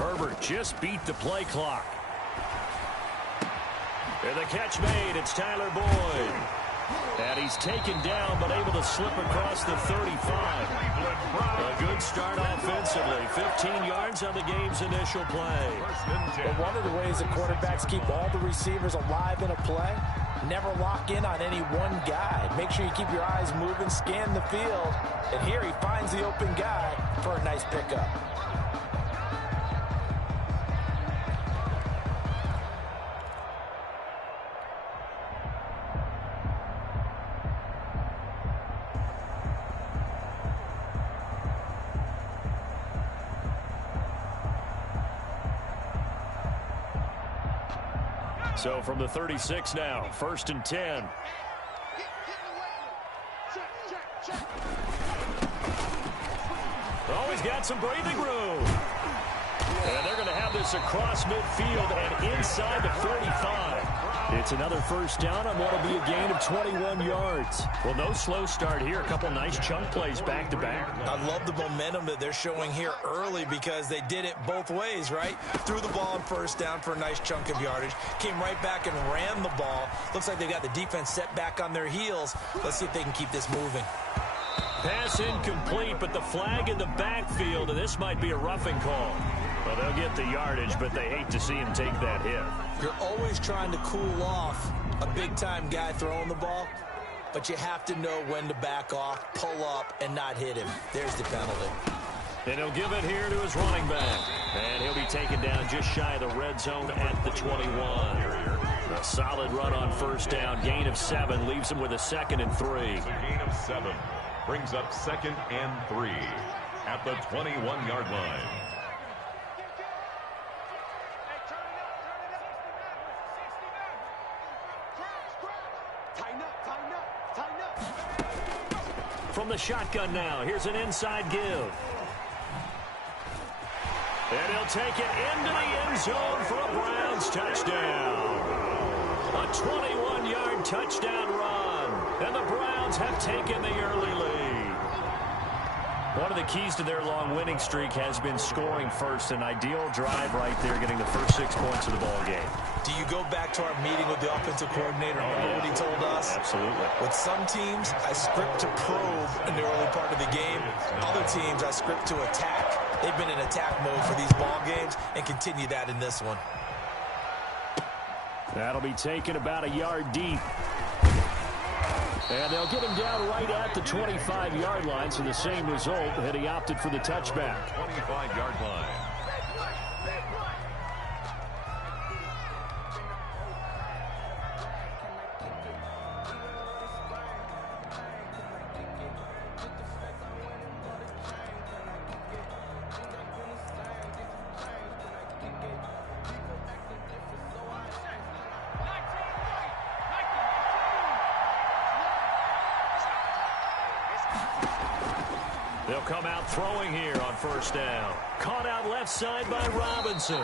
Herbert just beat the play clock. And the catch made. It's Tyler Boyd. And he's taken down, but able to slip across the 35. A good start offensively. 15 yards on the game's initial play. Well, one of the ways that quarterbacks keep all the receivers alive in a play, never lock in on any one guy. Make sure you keep your eyes moving, scan the field. And here he finds the open guy for a nice pickup. So from the 36 now, 1st and 10. Oh, he's got some breathing room. And they're going to have this across midfield and inside the 45. It's another first down on what will be a gain of 21 yards. Well, no slow start here. A couple nice chunk plays back-to-back. I love the momentum that they're showing here early because they did it both ways, right? Threw the ball on first down for a nice chunk of yardage. Came right back and ran the ball. Looks like they got the defense set back on their heels. Let's see if they can keep this moving. Pass incomplete, but the flag in the backfield, and this might be a roughing call. Well, they'll get the yardage, but they hate to see him take that hit. You're always trying to cool off a big-time guy throwing the ball, but you have to know when to back off, pull up, and not hit him. There's the penalty. And he'll give it here to his running back. And he'll be taken down just shy of the red zone at the 21. A solid run on first down. Gain of 7 leaves him with a 2nd and 3. A gain of 7 brings up 2nd and 3 at the 21-yard line. From the shotgun now, here's an inside give. And he'll take it into the end zone for a Browns touchdown. A 21-yard touchdown run. And the Browns have taken the early lead. One of the keys to their long winning streak has been scoring first. An ideal drive right there, getting the first 6 points of the ball game. Do you go back to our meeting with the offensive coordinator? Remember what he told us? Absolutely. With some teams, I script to probe in the early part of the game. Other teams, I script to attack. They've been in attack mode for these ball games and continue that in this one. That'll be taken about a yard deep. And they'll get him down right at the 25-yard line, so the same result had he opted for the touchback. 25-yard line. They'll come out throwing here on first down. Caught out left side by Robinson.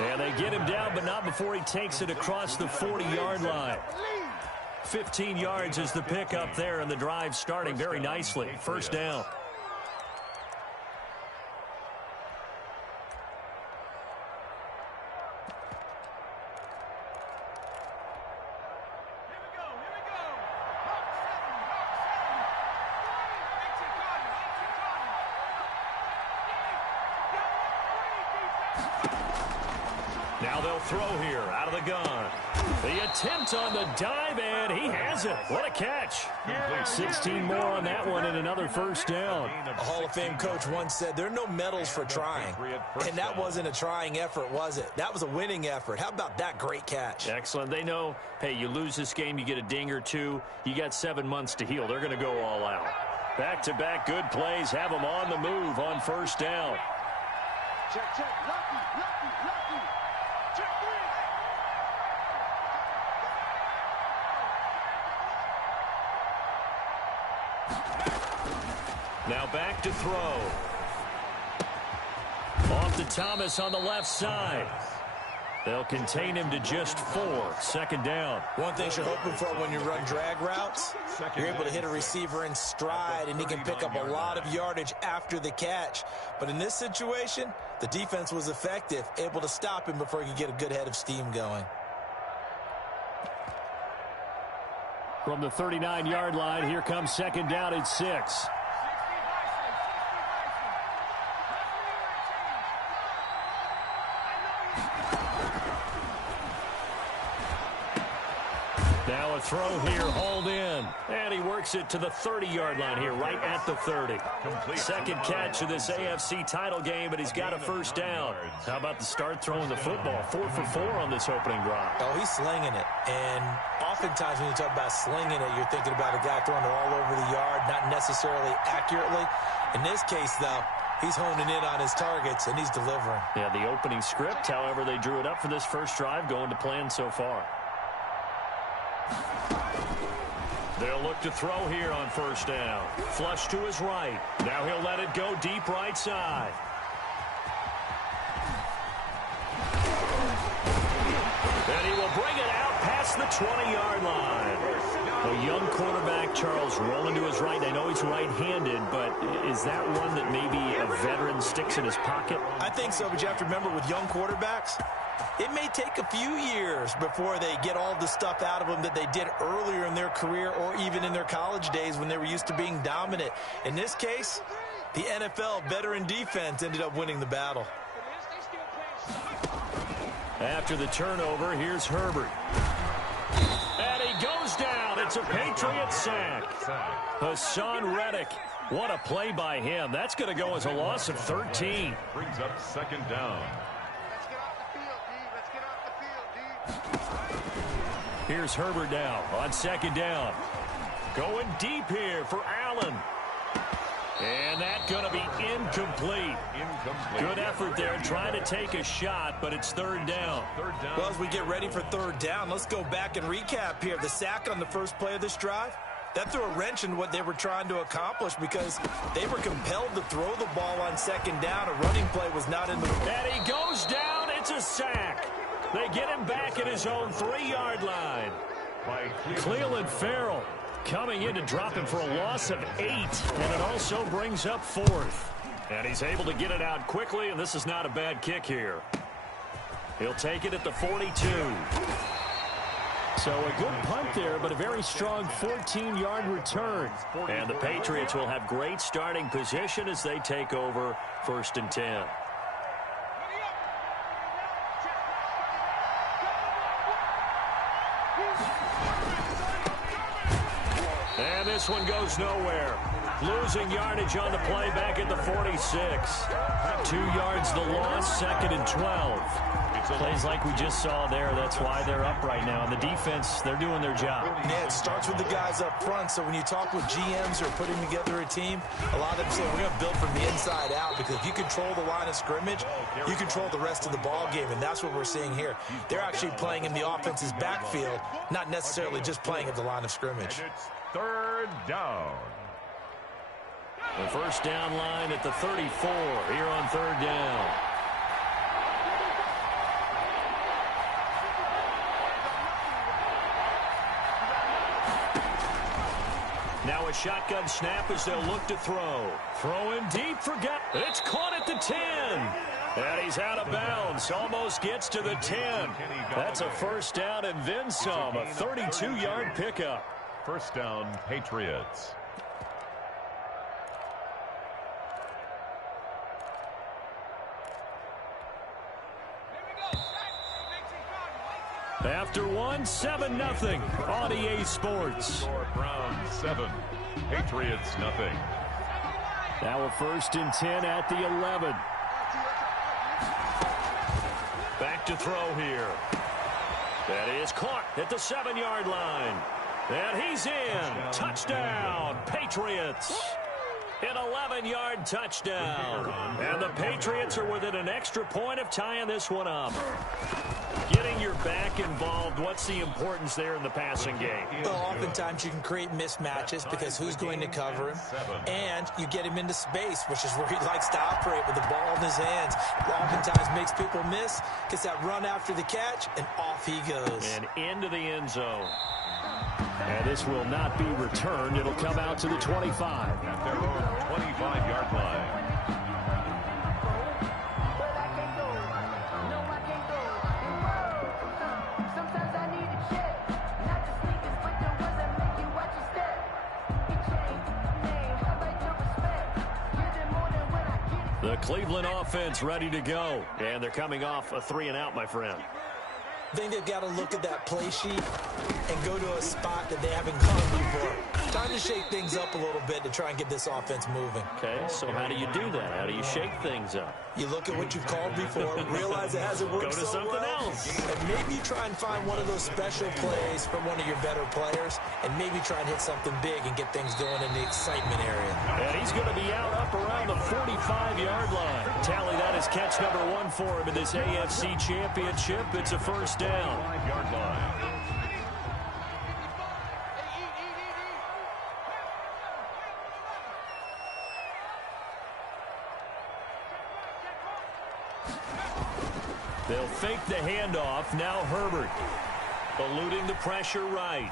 And they get him down, but not before he takes it across the 40-yard line. 15 yards is the pickup there, and the drive starting very nicely. First down. Now they'll throw here out of the gun. The attempt on the dive, and he has it. What a catch. 16 more on that one and another first down. A Hall of Fame coach once said there are no medals for trying. And that wasn't a trying effort, was it? That was a winning effort. How about that great catch? Excellent. They know, hey, you lose this game, you get a ding or two. You got 7 months to heal. They're going to go all out. Back-to-back good plays have them on the move on first down. Check, check. Lucky, lucky, lucky. Check 3. Now back to throw. Off to Thomas on the left side. They'll contain him to just 4. Second down. One thing you're hoping for when you run drag routes, you're able to hit a receiver in stride, and he can pick up a lot of yardage after the catch. But in this situation, the defense was effective, able to stop him before he could get a good head of steam going. From the 39-yard line, here comes second down at 6. Now a throw here, hauled in. And he works it to the 30-yard line here, right at the 30. Second catch of this AFC title game, but he's got a first down. How about the start throwing the football? 4 for 4 on this opening drive. Oh, he's slinging it. And oftentimes when you talk about slinging it, you're thinking about a guy throwing it all over the yard, not necessarily accurately. In this case, though, he's honing in on his targets, and he's delivering. Yeah, the opening script, however, they drew it up for this first drive, going to plan so far. They'll look to throw here on first down. Flush to his right. Now he'll let it go deep right side. And he will bring it out past the 20-yard line. A young quarterback, Charles, rolling to his right. I know he's right-handed, but is that one that maybe a veteran sticks in his pocket? I think so, but you have to remember with young quarterbacks, it may take a few years before they get all the stuff out of them that they did earlier in their career or even in their college days when they were used to being dominant. In this case, the NFL veteran defense ended up winning the battle. After the turnover, here's Herbert. And he goes down. It's a Patriot sack. Hassan Reddick. What a play by him. That's going to go as a loss of 13. Brings up second down. Here's Herbert now on second down. Going deep here for Allen. And that's going to be incomplete. Good effort there trying to take a shot, but it's third down. Well, as we get ready for third down, let's go back and recap here. The sack on the first play of this drive, that threw a wrench in what they were trying to accomplish because they were compelled to throw the ball on second down. A running play was not in the... And he goes down. It's a sack. They get him back at his own 3-yard line. Cleveland Farrell coming in to drop him for a loss of 8, and it also brings up 4th. And he's able to get it out quickly, and this is not a bad kick here. He'll take it at the 42. So a good punt there, but a very strong 14-yard return. And the Patriots will have great starting position as they take over 1st and 10. And this one goes nowhere. Losing yardage on the play back at the 46. 2 yards the loss, 2nd and 12. Plays like we just saw there. That's why they're up right now. And the defense, they're doing their job. Yeah, it starts with the guys up front. So when you talk with GMs who are putting together a team, a lot of them say we're going to build from the inside out, because if you control the line of scrimmage, you control the rest of the ball game. And that's what we're seeing here. They're actually playing in the offense's backfield, not necessarily just playing at the line of scrimmage. And it's third down. The first down line at the 34 here on third down. Now a shotgun snap as they'll look to throw. Throwing deep for Gap. It's caught at the 10. And he's out of bounds. Almost gets to the 10. That's a first down and then some. A 32-yard pickup. First down, Patriots. After one, 7-0 on EA Sports. Browns 7, Patriots nothing. Now a 1st and 10 at the 11. Back to throw here. That is caught at the 7-yard line. And he's in. Touchdown, Patriots. An 11-yard touchdown. And the Patriots are within an extra point of tying this one up. Getting your back involved, what's the importance there in the passing game? Well, oftentimes you can create mismatches because who's going to cover him? And you get him into space, which is where he likes to operate with the ball in his hands. It oftentimes makes people miss, gets that run after the catch, and off he goes. And into the end zone. And this will not be returned. It'll come out to the 25. At their own 25-yard line. The Cleveland offense ready to go. And they're coming off a 3-and-out, my friend. I think they've got to look at that play sheet and go to a spot that they haven't gone before. Time to shake things up a little bit to try and get this offense moving. Okay, so how do you do that? How do you shake things up? You look at what you've called before, realize it hasn't worked Go to so something well, else. and maybe try and find one of those special plays from one of your better players, and maybe try and hit something big and get things going in the excitement area. And he's going to be out up around the 45-yard line. Tally that is catch number 1 for him in this AFC Championship. It's a first down. 5-yard line. They'll fake the handoff. Now Herbert eluding the pressure right.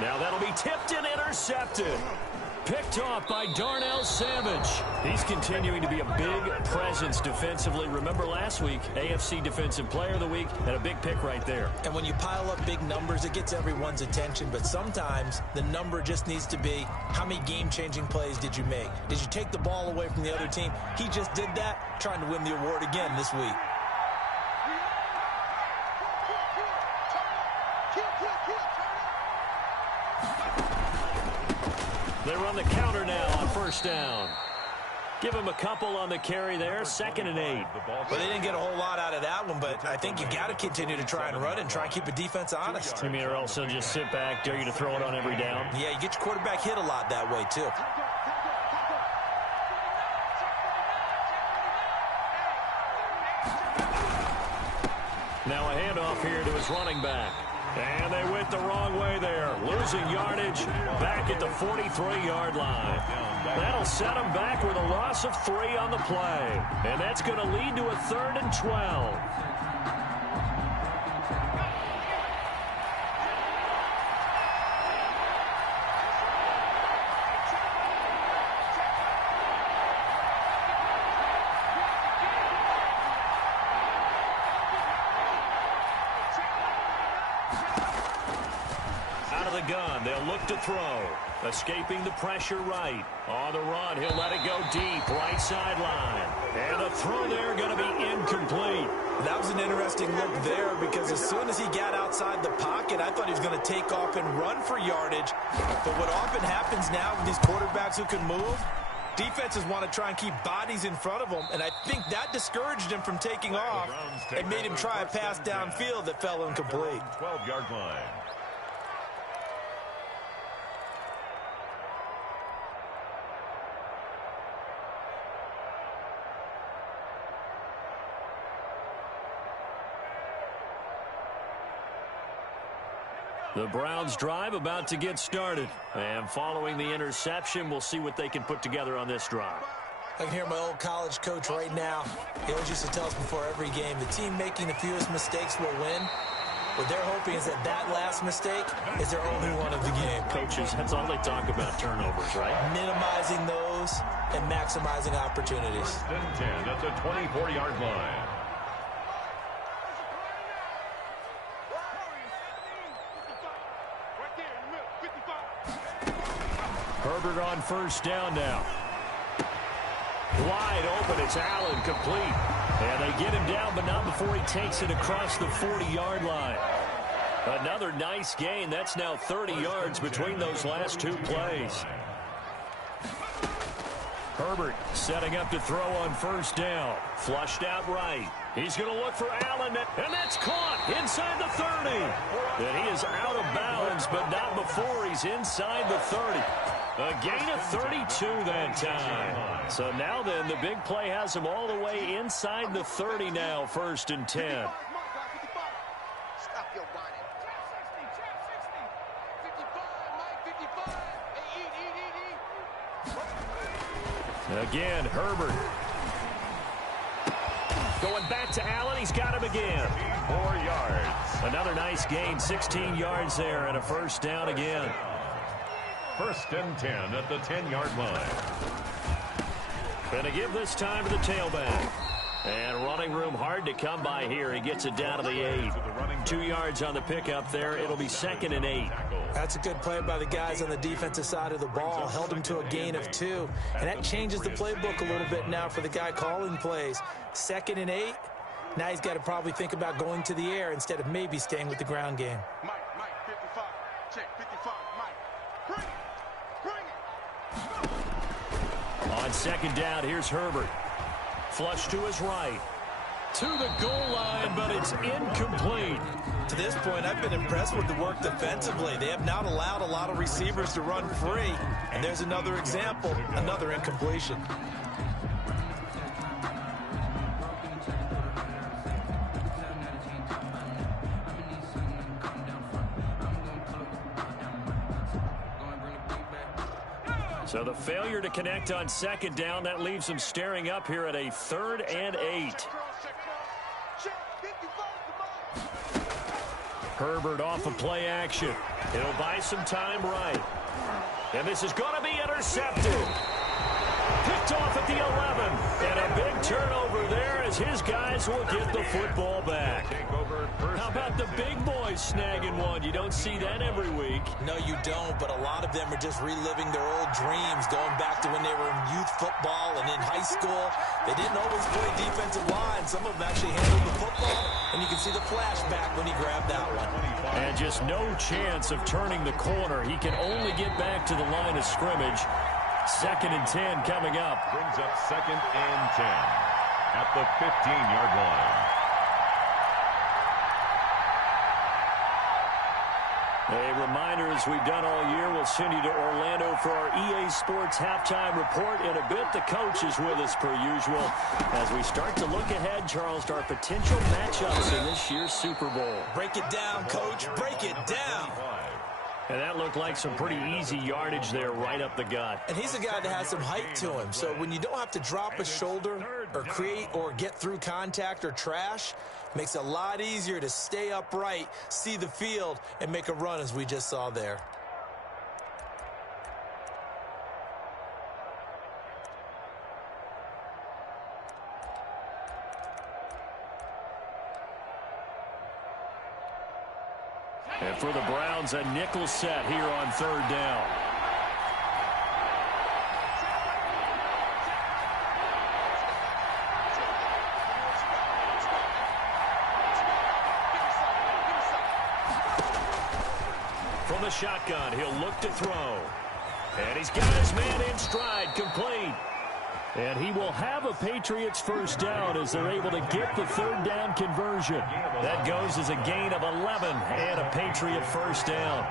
Now that'll be tipped and intercepted. Picked off by Darnell Savage. He's continuing to be a big presence defensively. Remember last week, AFC Defensive Player of the Week, had a big pick right there. And when you pile up big numbers, it gets everyone's attention. But sometimes the number just needs to be, how many game-changing plays did you make? Did you take the ball away from the other team? He just did that, trying to win the award again this week. They run the counter now on first down. Give him a couple on the carry there, 2nd and 8. Well, they didn't get a whole lot out of that one, but I think you've got to continue to try and run and try and keep the defense honest. You mean or else they'll just sit back, dare you to throw it on every down? Yeah, you get your quarterback hit a lot that way, too. Now a handoff here to his running back. And they went the wrong way there. Losing yardage back at the 43-yard line. That'll set them back with a loss of 3 on the play. And that's going to lead to a 3rd and 12. Gun. They'll look to throw. Escaping the pressure right. On the run, he'll let it go deep. Right sideline. And the throw there going to be incomplete. That was an interesting look there because as soon as he got outside the pocket, I thought he was going to take off and run for yardage. But what often happens now with these quarterbacks who can move, defenses want to try and keep bodies in front of them, and I think that discouraged him from taking off and made him try a pass downfield that fell incomplete. 12-yard line. The Browns drive about to get started. And following the interception, we'll see what they can put together on this drive. I can hear my old college coach right now. He always used to tell us before every game, the team making the fewest mistakes will win. What they're hoping is that that last mistake is their only one of the game. Coaches, that's all they talk about, turnovers, right? Minimizing those and maximizing opportunities. 10 at the 24-yard line. Herbert on first down now. Wide open, it's Allen, complete. And they get him down, but not before he takes it across the 40-yard line. Another nice gain. That's now 30 yards between those last 2 plays. Herbert Setting up to throw on first down. Flushed out right. He's going to look for Allen, and that's caught inside the 30. And he is out of bounds, but not before he's inside the 30. A gain of 32 that time. So now then, the big play has him all the way inside the 30 now, 1st and 10. Stop your whining. 55, Mike, 55. Hey, eat. Again, Herbert. Going back to Allen. He's got him again. 4 yards. Another nice gain, 16 yards there, and a first down again. 1st and 10 at the 10-yard line. Going to give this time to the tailback. And running room hard to come by here. He gets it down to the 8. 2 yards on the pickup there. It'll be 2nd and 8. That's a good play by the guys on the defensive side of the ball. Held him to a gain of 2. And that changes the playbook a little bit now for the guy calling plays. 2nd and 8. Now he's got to probably think about going to the air instead of maybe staying with the ground game. Mike, 55. Check, 55. Mike, bring it. On 2nd down, here's Herbert. Flush to his right. To the goal line, but it's incomplete. To this point, I've been impressed with the work defensively. They have not allowed a lot of receivers to run free. And there's another example, another incompletion. So the failure to connect on 2nd down, that leaves him staring up here at a 3rd and 8. Herbert off of play action. He'll buy some time right. And this is going to be intercepted. Picked off at the 11. And a big turnover there as his guys will get the football back. How about the big boys snagging one? You don't see that every week. No, you don't, but a lot of them are just reliving their old dreams, going back to when they were in youth football and in high school. They didn't always play defensive line. Some of them actually handled the football, and you can see the flashback when he grabbed that one. And just no chance of turning the corner. He can only get back to the line of scrimmage. 2nd and 10 coming up. Brings up 2nd and 10 at the 15-yard line. A reminder, as we've done all year, we'll send you to Orlando for our EA Sports halftime report. In a bit, the coach is with us per usual. As we start to look ahead, Charles, to our potential matchups in this year's Super Bowl. Break it down, Coach. Break it down. And that looked like some pretty easy yardage there right up the gut. And he's a guy that has some height to him. So when you don't have to drop a shoulder or create or get through contact or trash, makes it a lot easier to stay upright, see the field, and make a run as we just saw there. And for the Browns, a nickel set here on 3rd down. From the shotgun, he'll look to throw. And he's got his man in stride, complete. And he will have a Patriots first down as they're able to get the 3rd down conversion. That goes as a gain of 11 and a Patriot first down.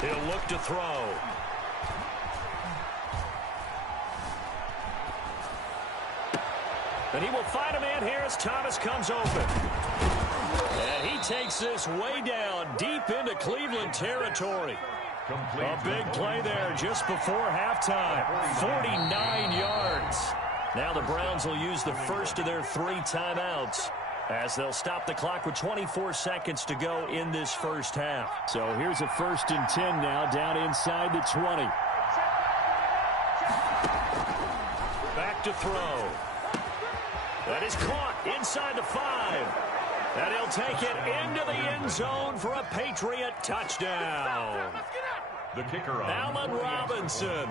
He'll look to throw. And he will find a man here as Thomas comes open. And he takes this way down, deep into Cleveland territory. A big play there just before halftime. 49 yards. Now the Browns will use the first of their 3 timeouts as they'll stop the clock with 24 seconds to go in this first half. So here's a 1st and 10 now down inside the 20. Back to throw. That is caught inside the 5. And he'll take it into the end zone for a Patriot touchdown. The kicker on Allen Robinson,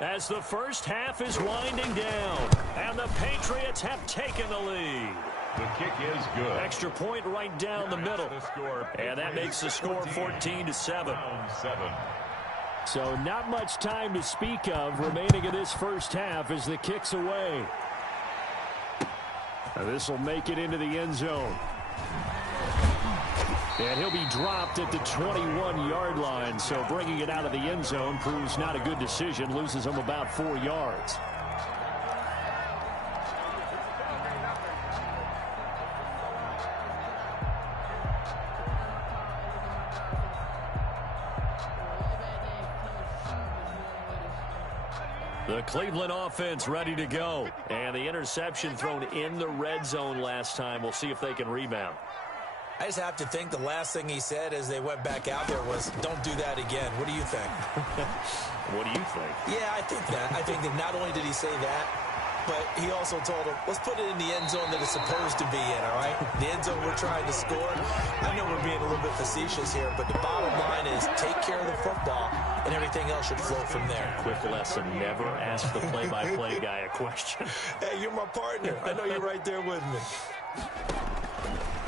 as the first half is winding down, and the Patriots have taken the lead. The kick is good. Extra point right down the middle. And that makes the score 14-7. So not much time to speak of remaining in this first half as the kick's away. This will make it into the end zone. And he'll be dropped at the 21-yard line. So bringing it out of the end zone proves not a good decision. Loses him about 4 yards. The Cleveland offense ready to go. And the interception thrown in the red zone last time. We'll see if they can rebound. I just have to think the last thing he said as they went back out there was, don't do that again. What do you think? What do you think? Yeah, I think that. I think that not only did he say that, but he also told him, let's put it in the end zone that it's supposed to be in, all right? The end zone we're trying to score. I know we're being a little bit facetious here, but the bottom line is take care of the football, and everything else should flow from there. Quick lesson, never ask the play-by-play guy a question. Hey, you're my partner. I know you're right there with me.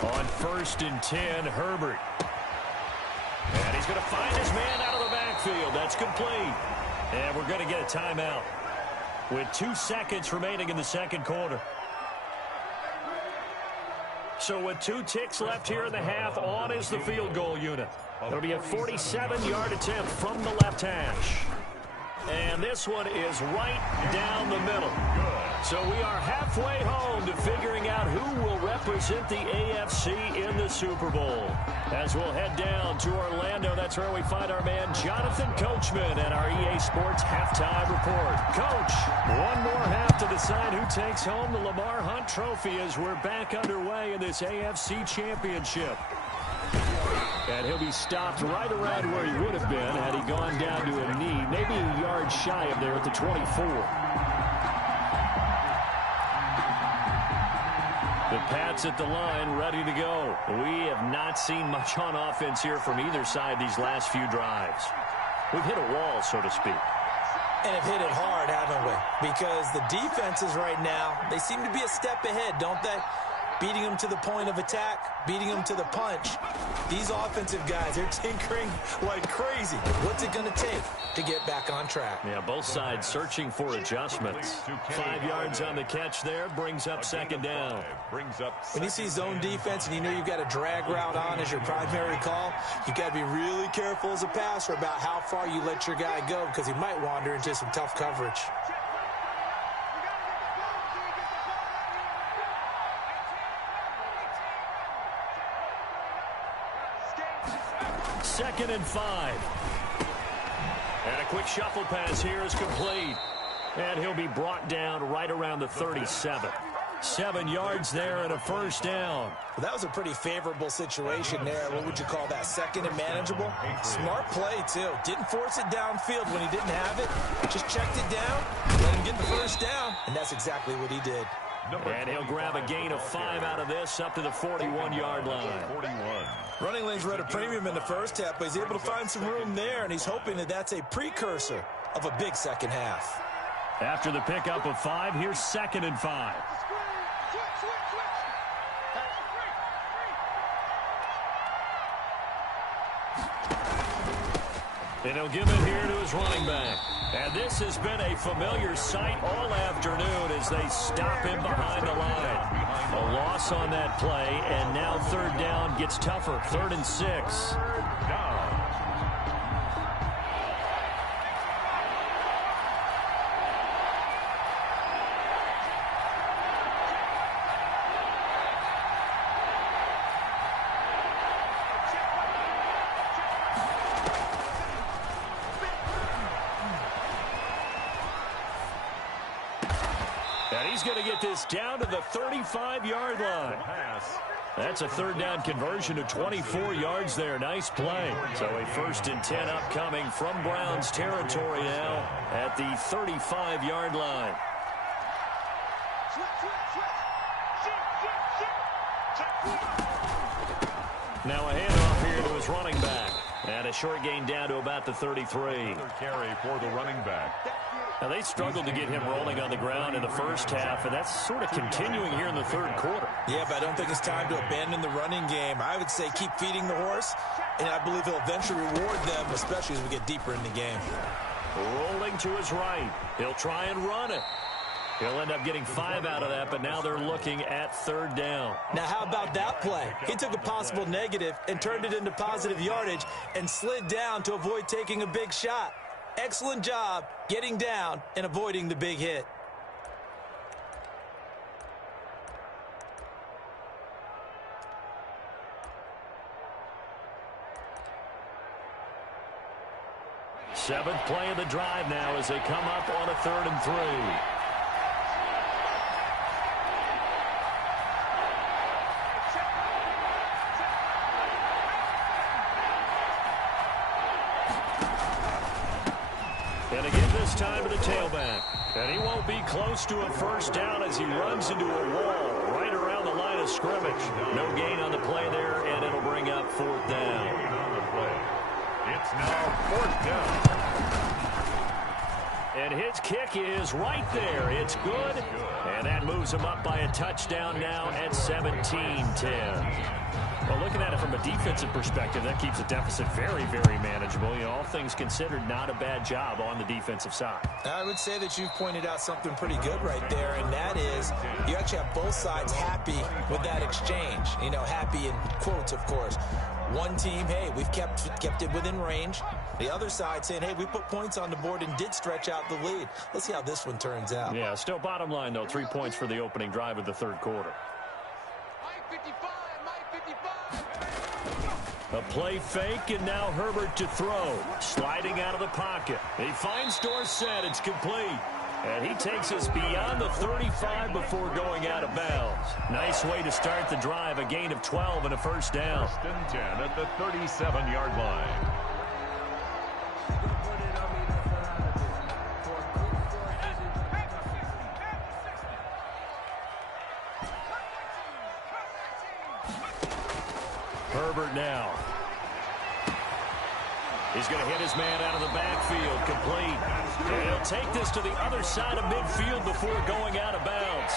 On 1st and 10, Herbert. And he's going to find his man out of the backfield. That's complete. And we're going to get a timeout with 2 seconds remaining in the second quarter. So with 2 ticks left here in the half, on is the field goal unit. It'll be a 47-yard attempt from the left hash. And this one is right down the middle. So we are halfway home to figuring out who will represent the AFC in the Super Bowl. As we'll head down to Orlando, that's where we find our man Jonathan Coachman at our EA Sports Halftime Report. Coach, one more half to decide who takes home the Lamar Hunt Trophy as we're back underway in this AFC Championship. And he'll be stopped right around where he would have been had he gone down to a knee, maybe a yard shy of there at the 24. The Pats at the line, ready to go. We have not seen much on offense here from either side these last few drives. We've hit a wall, so to speak. And have hit it hard, haven't we? Because the defenses right now, they seem to be a step ahead, don't they? Beating them to the point of attack, beating them to the punch. These offensive guys, they're tinkering like crazy. What's it going to take to get back on track? Yeah, both sides searching for adjustments. 5 yards on the catch there, brings up second down. When you see zone defense and you know you've got a drag route on as your primary call, you've got to be really careful as a passer about how far you let your guy go because he might wander into some tough coverage. Second and 5. And a quick shuffle pass here is complete. And he'll be brought down right around the 37. 7 yards there and a first down. Well, that was a pretty favorable situation there. What would you call that? Second and manageable? Smart play, too. Didn't force it downfield when he didn't have it. Just checked it down, let him get the first down, and that's exactly what he did. And he'll grab a gain of 5 out of this up to the 41-yard line. Running lanes were at a premium in the first half, but he's able to find some room there, and he's hoping that that's a precursor of a big second half. After the pickup of 5, here's 2nd and 5. And he'll give it here to his running back. And this has been a familiar sight all afternoon as they stop him behind the line. A loss on that play, and now 3rd down gets tougher. 3rd and 6. And he's going to get this down to the 35-yard line. That's a 3rd down conversion to 24 yards there. Nice play. So a 1st and 10 upcoming from Browns territory now at the 35-yard line. Now a handoff here to his running back. And a short gain down to about the 33. Carry for the running back. Now, they struggled to get him rolling on the ground in the first half, and that's sort of continuing here in the third quarter. Yeah, but I don't think it's time to abandon the running game. I would say keep feeding the horse, and I believe he'll eventually reward them, especially as we get deeper in the game. Rolling to his right. He'll try and run it. He'll end up getting 5 out of that, but now they're looking at third down. Now, how about that play? He took a possible negative and turned it into positive yardage and slid down to avoid taking a big shot. Excellent job getting down and avoiding the big hit. Seventh play of the drive now as they come up on a 3rd and 3. And again this time to the tailback. And he won't be close to a first down as he runs into a wall right around the line of scrimmage. No gain on the play there, and it'll bring up 4th down. It's now 4th down. And his kick is right there. It's good. And that moves him up by a touchdown now at 17-10. Well, looking at it from a defensive perspective, that keeps the deficit very, very manageable. You know, all things considered, not a bad job on the defensive side. I would say that you've pointed out something pretty good right there, and that is you actually have both sides happy with that exchange. You know, happy in quotes, of course. One team, hey, we've kept it within range. The other side saying, hey, we put points on the board and did stretch out the lead. Let's see how this one turns out. Yeah, still bottom line, though, 3 points for the opening drive of the third quarter. A play fake, and now Herbert to throw. Sliding out of the pocket. He finds Dorsett. It's complete. And he takes us beyond the 35 before going out of bounds. Nice way to start the drive. A gain of 12 and a first down. 1st and 10 at the 37-yard line. Herbert now. He's going to hit his man out of the backfield, complete. And he'll take this to the other side of midfield before going out of bounds.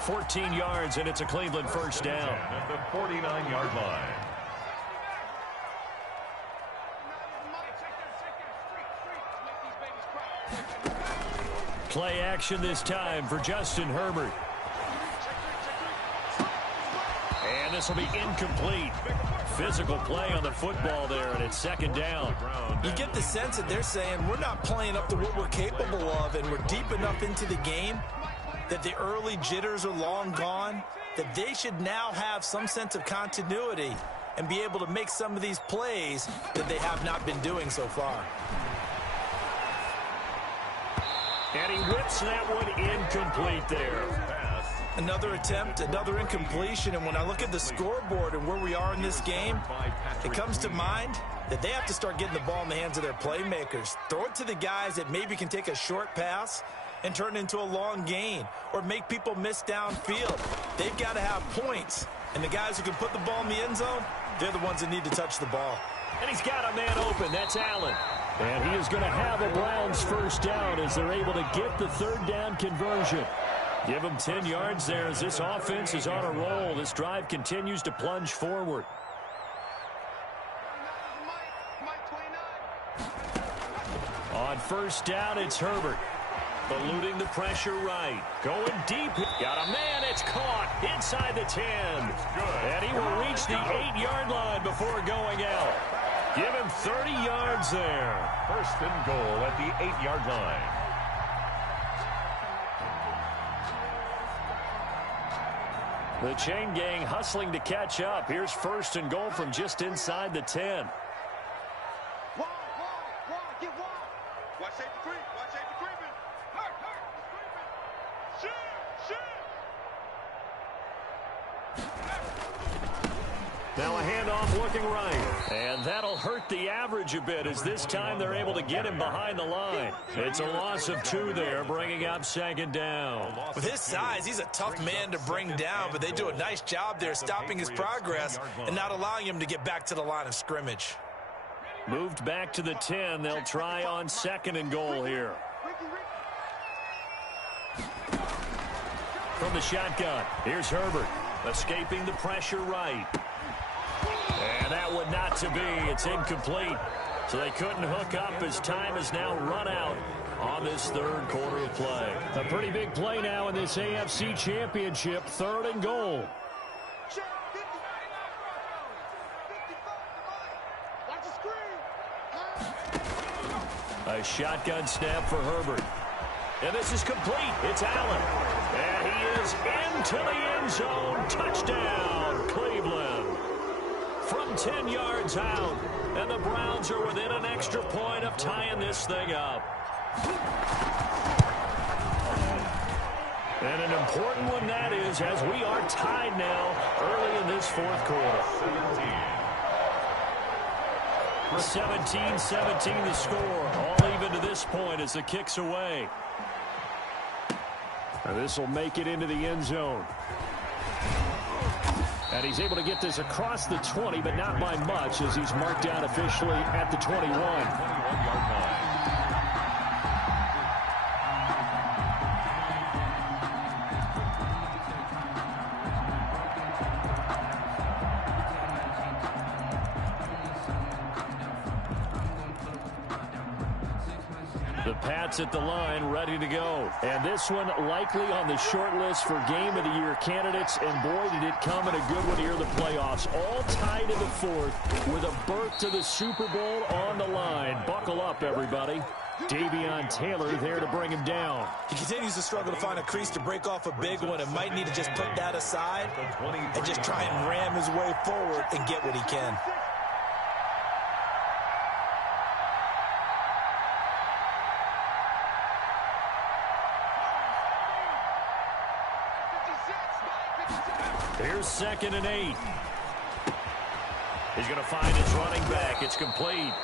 14 yards, and it's a Cleveland first down. At the 49-yard line. Play action this time for Justin Herbert. And this will be incomplete. Physical play on the football there, and it's 2nd down. You get the sense that they're saying we're not playing up to what we're capable of, and we're deep enough into the game that the early jitters are long gone, that they should now have some sense of continuity and be able to make some of these plays that they have not been doing so far. And he whips that one incomplete there. Another attempt, another incompletion, and when I look at the scoreboard and where we are in this game, it comes to mind that they have to start getting the ball in the hands of their playmakers. Throw it to the guys that maybe can take a short pass and turn it into a long gain or make people miss downfield. They've got to have points, and the guys who can put the ball in the end zone, they're the ones that need to touch the ball. And he's got a man open. That's Allen. And he is going to have a Browns first down as they're able to get the 3rd down conversion. Give him 10 yards there as this offense is on a roll. This drive continues to plunge forward. On first down, it's Herbert. Eluding the pressure right. Going deep. Got a man. It's caught inside the 10. And he will reach the 8-yard line before going out. Give him 30 yards there. 1st and goal at the 8-yard line. The chain gang hustling to catch up. Here's 1st and goal from just inside the 10. Get wide. Watch safety creep. Watch safety creeping. Hurt. Shoot. Now a handoff looking right. And that'll hurt the average a bit as this time they're able to get him behind the line. It's a loss of 2 there, bringing up 2nd down. With his size, he's a tough man to bring down, but they do a nice job there stopping his progress and not allowing him to get back to the line of scrimmage. Moved back to the 10. They'll try on 2nd and goal here. From the shotgun, here's Herbert, escaping the pressure right. And that one not to be. It's incomplete. So they couldn't hook up as time has now run out on this third quarter of play. A pretty big play now in this AFC Championship, 3rd and goal. A shotgun snap for Herbert. And this is complete. It's Allen. And he is into the end zone. Touchdown, Cleveland. From 10 yards out. And the Browns are within an extra point of tying this thing up. And an important one that is, as we are tied now early in this fourth quarter. 17-17 the score. All even to this point as the kick's away. And this will make it into the end zone. And he's able to get this across the 20, but not by much, as he's marked down officially at the 21. 21-yard line. The Pats at the line, ready to go. And this one likely on the short list for Game of the Year candidates. And boy, did it come in a good one here in the playoffs. All tied in the fourth with a berth to the Super Bowl on the line. Buckle up, everybody. Davion Taylor there to bring him down. He continues to struggle to find a crease to break off a big one and might need to just put that aside and just try and ram his way forward and get what he can. Here's 2nd and 8. He's going to find his running back. It's complete.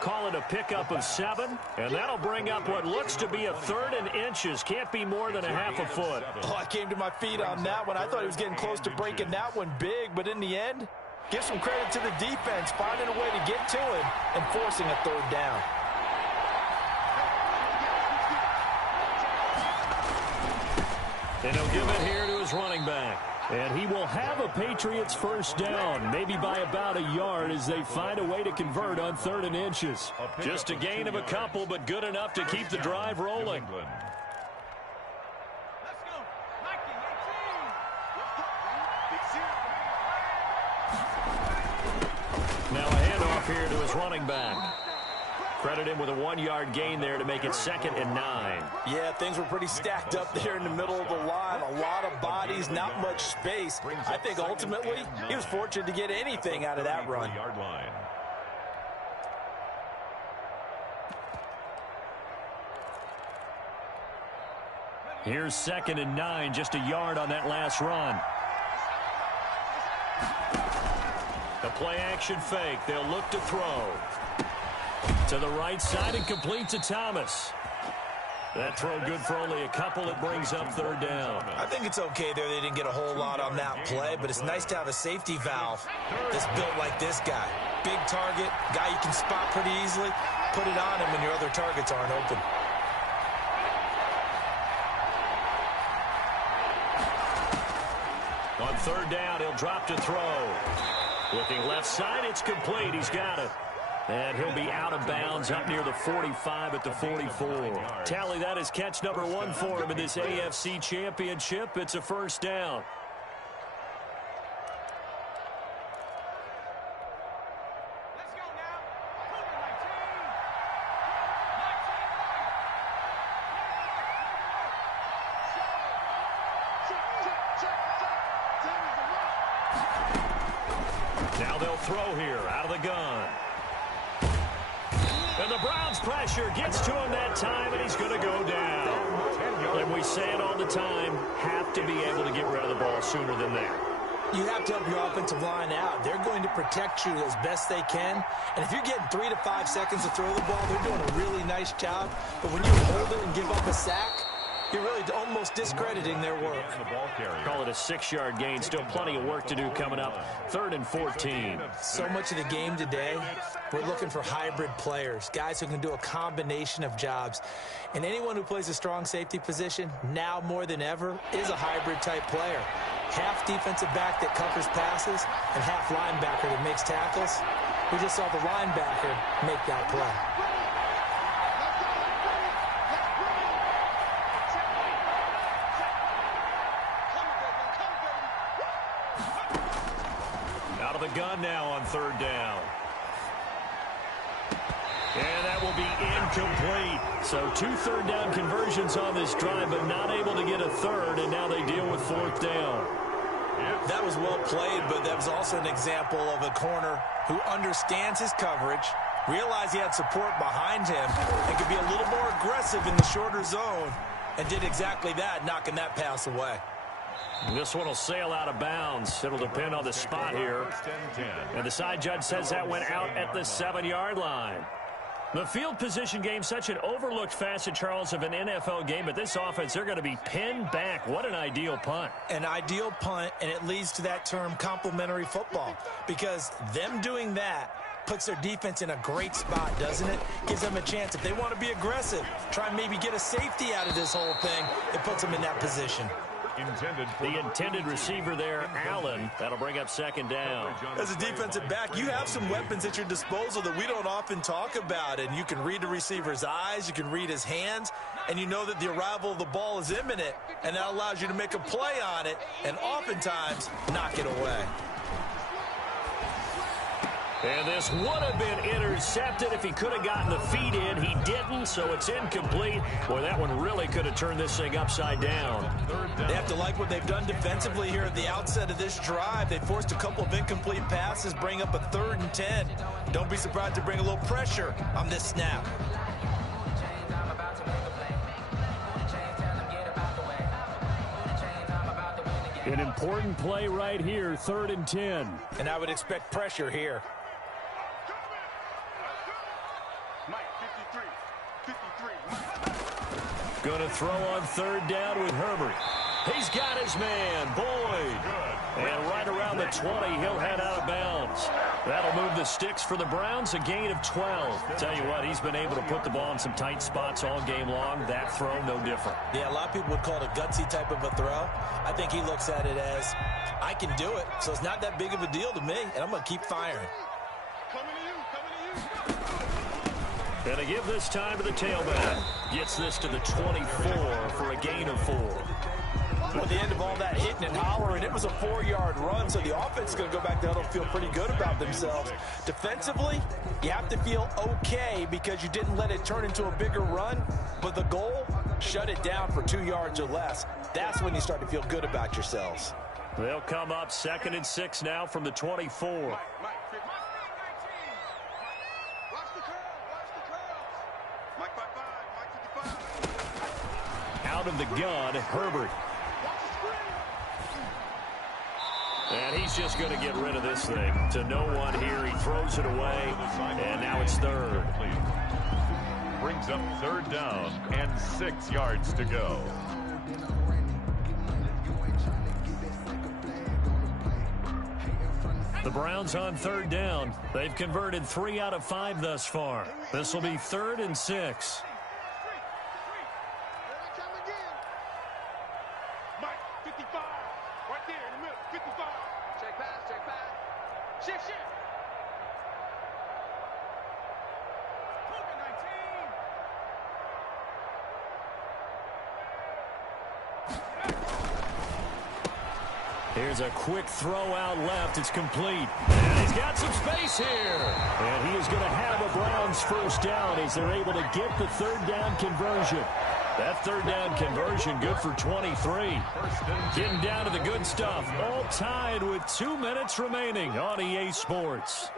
Call it a pickup of 7, and that'll bring up what looks to be a 3rd and inches. Can't be more than a half a foot. Oh, I came to my feet on that one. I thought he was getting close to breaking that one big, but in the end, give some credit to the defense, finding a way to get to him and forcing a 3rd down. And he'll give it here to his running back. And he will have a Patriots first down, maybe by about a yard as they find a way to convert on 3rd and inches. Just a gain of a couple, but good enough to keep the drive rolling. Now a handoff here to his running back. Credit him with a 1-yard gain there to make it 2nd and 9. Yeah, things were pretty stacked up there in the middle of the line. A lot of bodies, not much space. I think ultimately he was fortunate to get anything out of that run. Here's 2nd and 9, just a yard on that last run. The play action fake. They'll look to throw. To the right side and complete to Thomas. That throw good for only a couple. It brings up 3rd down. I think it's okay there. They didn't get a whole lot on that play, but it's nice to have a safety valve that's built like this guy. Big target, guy you can spot pretty easily. Put it on him when your other targets aren't open. On 3rd down, he'll drop to throw. Looking left side, it's complete. He's got it. And he'll be out of bounds up near the 45 at the 44. Tally that is catch number 1 for him in this AFC Championship. It's a first down. Now they'll throw here out of the gun. And the Browns pressure gets to him that time, and he's going to go down. And we say it all the time, have to be able to get rid of the ball sooner than that. You have to help your offensive line out. They're going to protect you as best they can. And if you're getting 3 to 5 seconds to throw the ball, they're doing a really nice job. But when you hold it and give up a sack, You're really almost discrediting their work. Call it a 6-yard gain. Still plenty of work to do coming up. 3rd and 14. So much of the game today, we're looking for hybrid players, guys who can do a combination of jobs. And anyone who plays a strong safety position, now more than ever, is a hybrid-type player. Half defensive back that covers passes and half linebacker that makes tackles. We just saw the linebacker make that play. Out of the gun now on 3rd down. And that will be incomplete. So 2 3rd-down conversions on this drive, but not able to get a 3rd, and now they deal with 4th down. That was well played, but that was also an example of a corner who understands his coverage, realized he had support behind him, and could be a little more aggressive in the shorter zone, and did exactly that, knocking that pass away. This one will sail out of bounds. It'll depend on the spot here. And the side judge says that went out at the 7-yard line. The field position game, such an overlooked facet, Charles, of an NFL game, but this offense, they're going to be pinned back. What an ideal punt. An ideal punt, and it leads to that term complementary football, because them doing that puts their defense in a great spot, doesn't it? Gives them a chance. If they want to be aggressive, try and maybe get a safety out of this whole thing, it puts them in that position. The intended receiver there, Allen. That'll bring up 2nd down. As a defensive back, you have some weapons at your disposal that we don't often talk about. And you can read the receiver's eyes, you can read his hands, and you know that the arrival of the ball is imminent. And that allows you to make a play on it and oftentimes knock it away. And this would have been intercepted if he could have gotten the feet in. He didn't, so it's incomplete. Boy, that one really could have turned this thing upside down. They have to like what they've done defensively here at the outset of this drive. They forced a couple of incomplete passes, bring up a 3rd and 10. Don't be surprised to bring a little pressure on this snap. An important play right here, 3rd and 10. And I would expect pressure here. Going to throw on 3rd down with Herbert. He's got his man, Boyd. And right around the 20, he'll head out of bounds. That'll move the sticks for the Browns, a gain of 12. Tell you what, he's been able to put the ball in some tight spots all game long. That throw, no different. Yeah, a lot of people would call it a gutsy type of a throw. I think he looks at it as, I can do it, so it's not that big of a deal to me, and I'm going to keep firing. And they give this time to the tailback. Gets this to the 24 for a gain of 4. Well, at the end of all that hitting and hollering, it was a 4-yard run, so the offense is going to go back there and feel pretty good about themselves. Defensively, you have to feel okay because you didn't let it turn into a bigger run, but the goal, shut it down for 2 yards or less. That's when you start to feel good about yourselves. They'll come up 2nd and 6 now from the 24. Out of the gun, Herbert. And he's just going to get rid of this thing. To no one here. He throws it away, and now it's 3rd. Brings up 3rd down and 6 yards to go. The Browns on 3rd down. They've converted 3 out of 5 thus far. This will be 3rd and 6. Here's a quick throw out left. It's complete. And he's got some space here. And he is going to have a Browns 1st down as they're able to get the 3rd down conversion. That 3rd down conversion good for 23. Getting down to the good stuff. All tied with 2 minutes remaining on EA Sports.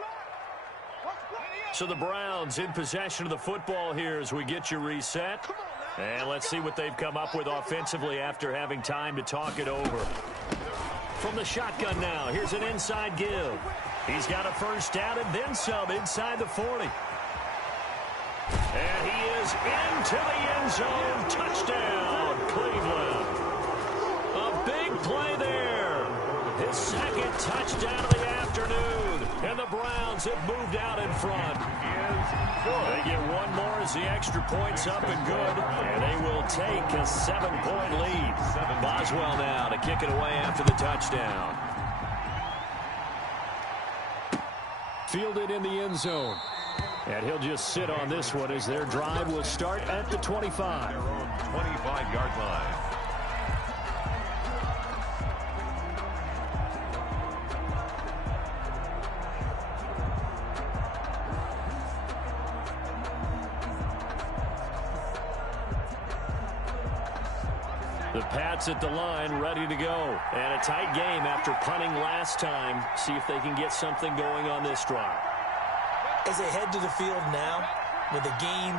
So the Browns in possession of the football here as we get you reset. And let's see what they've come up with offensively after having time to talk it over. From the shotgun now, here's an inside give. He's got a 1st down and then some inside the 40. And he is into the end zone. Touchdown. Cleveland. A big play there. His second touchdown of the afternoon. And the Browns have moved out in front. They get one more as the extra point's up and good. And they will take a 7-point lead. Boswell now to kick it away after the touchdown. Fielded in the end zone. And he'll just sit on this one as their drive will start at the 25. Their own 25-yard line. The Pats at the line, ready to go. And a tight game after punting last time. See if they can get something going on this drive. As they head to the field now, with the game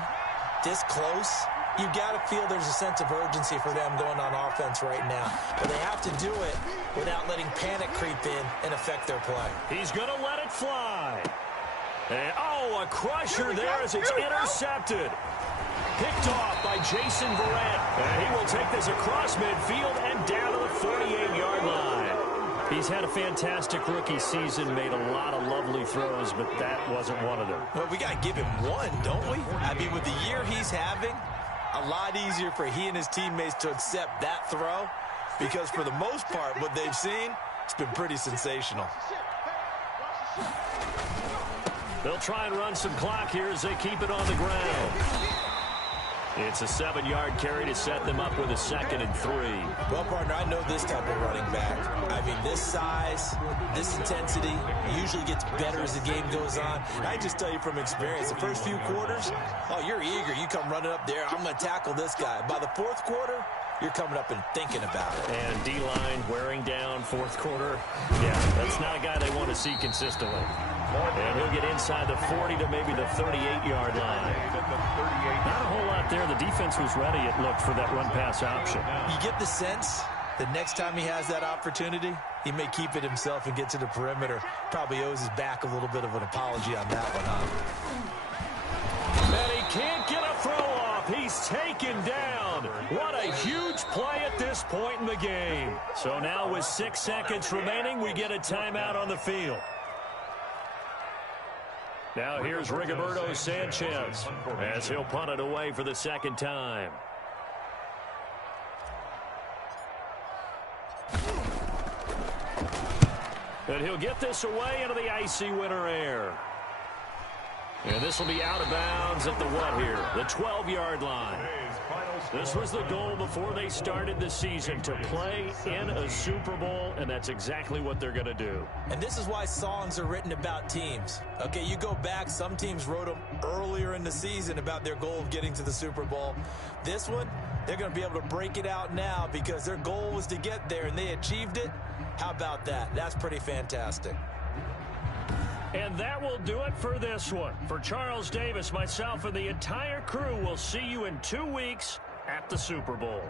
this close, you got to feel there's a sense of urgency for them going on offense right now. But they have to do it without letting panic creep in and affect their play. He's going to let it fly. And, oh, a crusher there as it's intercepted. Picked off by Jason Verrett. And he will take this across midfield and down to the 48-yard line. He's had a fantastic rookie season, made a lot of lovely throws, but that wasn't one of them. Well, we got to give him one, don't we? I mean, with the year he's having, a lot easier for he and his teammates to accept that throw because for the most part, what they've seen, it's been pretty sensational. They'll try and run some clock here as they keep it on the ground. It's a 7-yard carry to set them up with a 2nd and 3. Well, partner, I know this type of running back. I mean, this size, this intensity usually gets better as the game goes on. And I just tell you from experience, the first few quarters, oh, you're eager. You come running up there, I'm going to tackle this guy. By the fourth quarter, you're coming up and thinking about it. And D-line wearing down fourth quarter. Yeah, that's not a guy they want to see consistently. And he'll get inside the 40 to maybe the 38-yard line. Not a whole lot there. The defense was ready, it looked, for that run-pass option. You get the sense that next time he has that opportunity, he may keep it himself and get to the perimeter. Probably owes his back a little bit of an apology on that one, huh? And he can't get a throw off. He's taken down. What a huge play at this point in the game. So now with 6 seconds remaining, we get a timeout on the field. Now here's Rigoberto Sanchez as he'll punt it away for the second time. And he'll get this away into the icy winter air. And this will be out of bounds at the what here? The 12-yard line. This was the goal before they started the season, to play in a Super Bowl, and that's exactly what they're going to do. And this is why songs are written about teams. Okay, you go back, some teams wrote them earlier in the season about their goal of getting to the Super Bowl. This one, they're going to be able to break it out now because their goal was to get there, and they achieved it. How about that? That's pretty fantastic. And that will do it for this one. For Charles Davis, myself, and the entire crew, will see you in 2 weeks at the Super Bowl.